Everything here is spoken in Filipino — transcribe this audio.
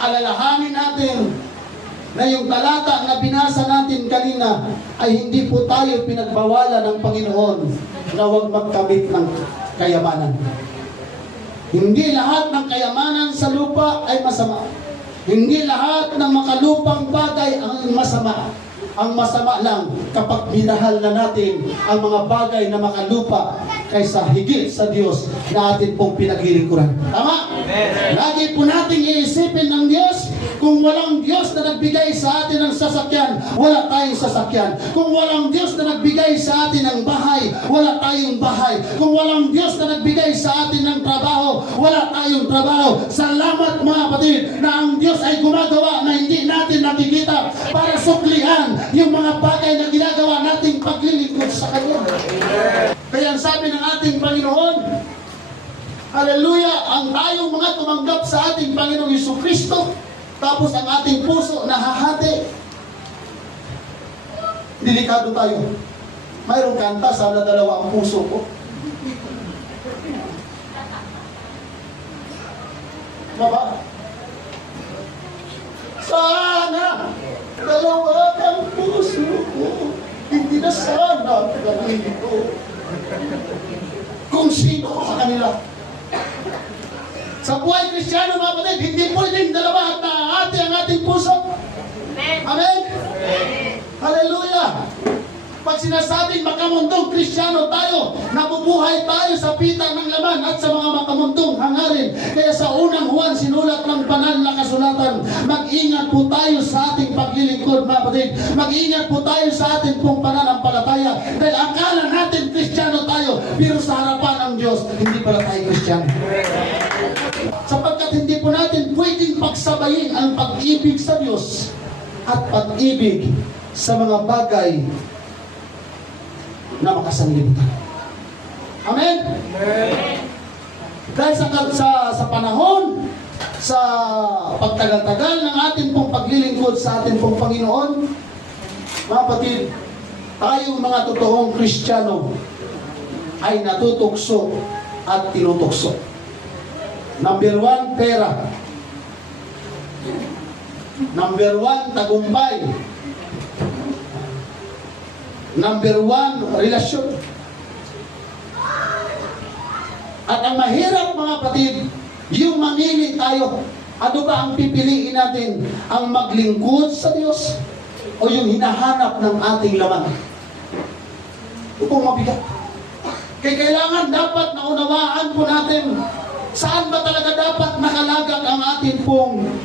alalahanin natin na yung talata na binasa natin kanina ay hindi po tayo pinagbawalan ng Panginoon na huwag magkamit ng kayamanan. Hindi lahat ng kayamanan sa lupa ay masama. Hindi lahat ng makalupang bagay ang masama. Ang masama lang kapag minahal na natin ang mga bagay na makalupa kaysa higit sa Diyos na atin pong pinaglilingkuran. Tama? Lagi po nating iisipin ng Diyos. Kung walang Diyos na nagbigay sa atin ng sasakyan, wala tayong sasakyan. Kung walang Diyos na nagbigay sa atin ng bahay, wala tayong bahay. Kung walang Diyos na nagbigay sa atin ng trabaho, wala tayong trabaho. Salamat mga kapatid na ang Diyos ay gumagawa na hindi natin nakikita para suklihan yung mga bagay na ginagawa nating paglilingkod sa Kanya. Kaya ang sabi ng ating Panginoon, hallelujah, ang tayong mga tumanggap sa ating Panginoong Jesucristo, tapos ang ating puso nahahati. Delikado tayo. Mayroong kanta, sana dalawa ang puso ko. Baba. Sana dalawa ang puso ko, hindi na sana ganito. Kung sino sa kanila. Sa buhay Kristiyano mga kapatid, hindi pwedeng dalawa at nahahati ang ating puso. Amen? Hallelujah! Pag sinasabing makamundong Kristiyano tayo, nabubuhay tayo sa pita ng laman at sa mga makamundong hangarin. Kaya sa unang Juan, sinulat ng banal na kasulatan, mag-ingat po tayo sa ating paglilingkod, mga kapatid. Mag-ingat po tayo sa ating pong pananampalataya. Dahil akala natin Kristiyano tayo, pero sa harapan ng Diyos, hindi pala tayo Kristiyano. Sapagkat hindi po natin pwedeng pagsabayin ang pag-ibig sa Diyos at pag-ibig sa mga bagay na makasanlibutan. Amen? Amen. Dahil sa panahon, sa pagtagal-tagal ng ating pong paglilingkod sa ating pong Panginoon, mga kapatid, tayong mga totoong Kristiyano ay natutukso at tinutukso. Number 1, pera. Number 1, tagumpay. Number 1, relasyon. At ang mahirap mga kapatid, yung mamili tayo. Ano ba ang pipiliin natin? Ang maglingkod sa Diyos o yung hinahanap ng ating laman? Ito pong mabigat. Kaya kailangan dapat naunawaan po natin saan ba talaga dapat nakalagak ang ating pong